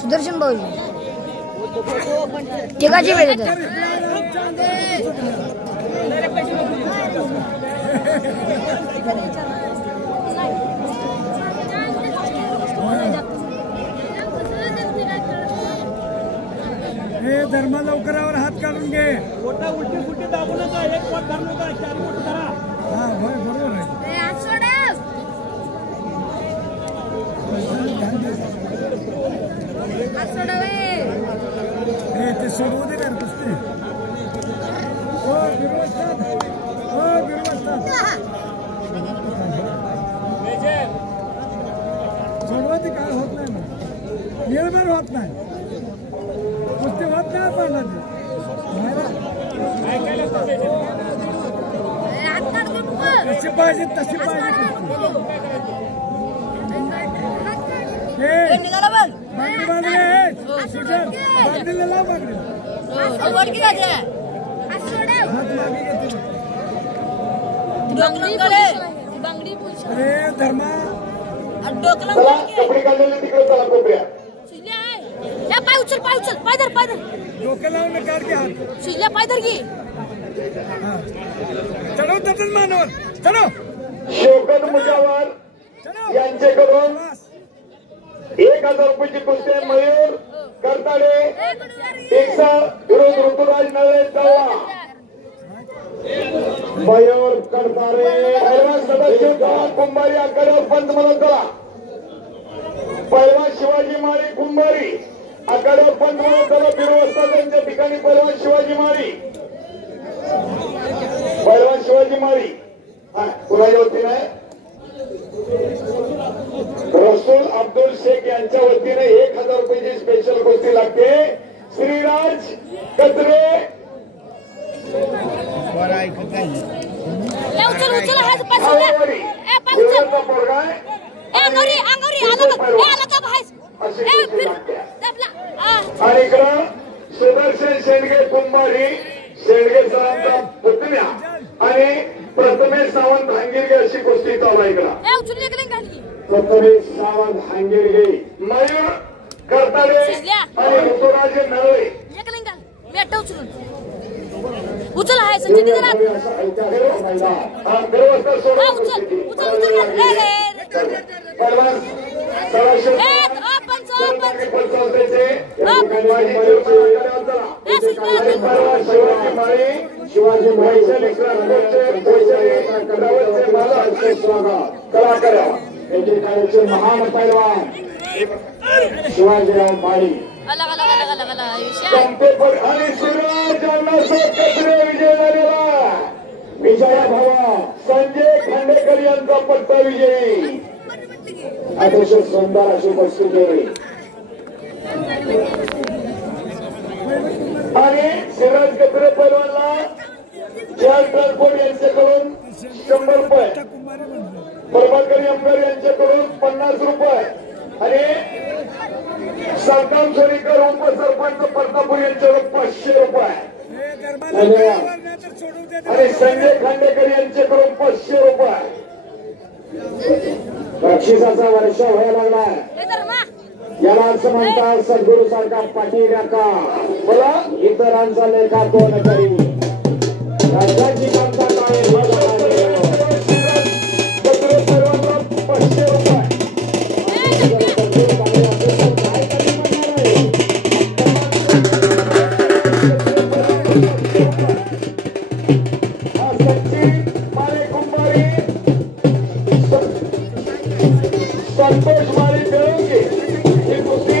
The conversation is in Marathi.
सुदर्शन भाऊ ठिकाची वेळ धर्मा लवकरावर हात काढून घे. मोठा उलटी फुटी दाबू नका. एक पोट धरू नका. 4 बोट करा. हा बरोबर आहे. ते सोडवू दे का कुस्ती. हो गिरवतात. हो गिरवतात. सोडवते काय होत नाही मग. येळभर होत नाही. कुस्ती होत नाही आपल्याला कशी पाहिजे तशी पाहिजे. धर्मा पाय उचल पायदर डोकं लावून काढ घ्या. शिजल्या पायदर घे. चढव तसंच मानवर चढव. शोकत मुजावर यांच्याकडून 1000 रुपयाची कुस्ती. मयूर करताडे विरोध ऋतुराज नळे चव्हा. मयूर करताडे सदस्य कुंभारी आखाड्यावर पंच म्हणून चला. पैलवान शिवाजी माळी कुंभारी आखाड्यावर पंच म्हणून चला. बिरोस्ता त्यांच्या ठिकाणी पैलवान शिवाजी माळी. पैलवान शिवाजी माळी कुणाच्या वतीने रसूल अब्दुल शेख यांच्या वतीने 1000 रुपयाची स्पेशल कुस्ती लागते. श्रीराज कचरे आणि इकडं सुदर्शन शेंडगे कुंभारी शेंडगे सरांचा पुतण्या आणि प्रथमेश सावंत हांगिरगे अशी कुस्ती चालू आहे. इकडं प्रथमेश सावंत हांगिरगे मयूर करताडे आणि ऋतुराज नळे. उचल आहे संजय शिवाजी भाई कलाकार यांचे महान पैलवान शिवाजीराव माळी आणि सुराज कचरे विजय झालेला. विजया भावा संजय खांडेकर यांचा पट्टा विजयी. अतिशय सुंदर अशी उपस्थिती. आणि सिराज कचरे पैलवानला जॉन ट्रान्सपोर्ट यांच्याकडून 100 रुपये. प्रभाकर अंबर यांच्याकडून 50 रुपये. आणि सरदाम सोनीकर उपसरपंच प्रतापूर यांच्याकडून 500 रुपये. आणि संजय खांडेकर यांच्याकडून 500 रुपये. बक्षिसाचा वर्षा व्हायला लागला. याला असं म्हणतात सद्गुरू सारखा पाटील काका बोला. इतरांचा लेखा कोण करी. राज्याची कामता काय 500 रुपये. संतोष माळी बेळंगे ही कुस्ती